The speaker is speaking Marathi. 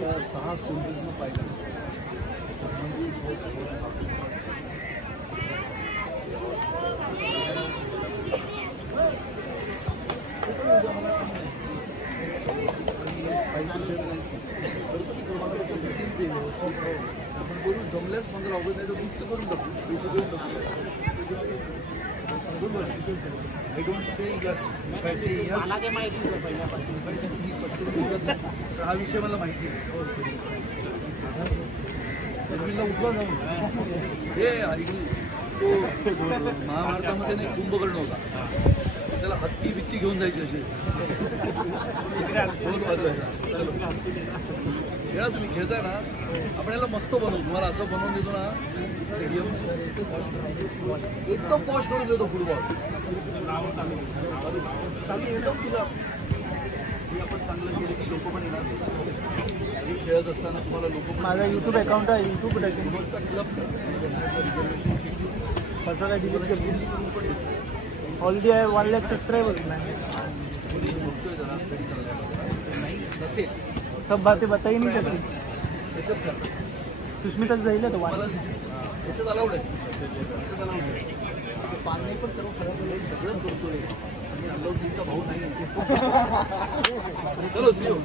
6 सोल्जर्सनं पाहिलं. आपण बोलून जमल्यास 15 ऑगस्ट नाही तर गुप्त करून टाकू. I don't say yes. If I say yes, हा विषय मला माहिती आहे. उठला जाऊन हे तो महाभारतामध्ये नाही कुंभकर्ण होता, त्याला हत्ती बित्ती घेऊन जायची अशी खेळा. तुम्ही खेळताय ना, आपण याला मस्त बनवू. तुम्हाला असं बनवून देतो ना, एकदम पॉश करून देतो फुटबॉल. एकदम तुला आपण चांगलं केलं की लोक पण येणार. खेळत असताना तुम्हाला लोक. माझा यूट्यूब अकाउंट आहे, यूट्यूब फुटबॉलचा क्लब काय डिलीट केली. ऑलरेडी आहे 1 लाख सबस्क्राइबर्स. नसेल सब बातें बताई नहीं करती. त्याच्यात सुष्मिता जाईल तो त्याच्यात अलाउड आहे. पाणी पण सर्व खराब झालं, सगळं करतोय. आणि अलाउद्दीनचा भाऊ नाही. चलो सी यू.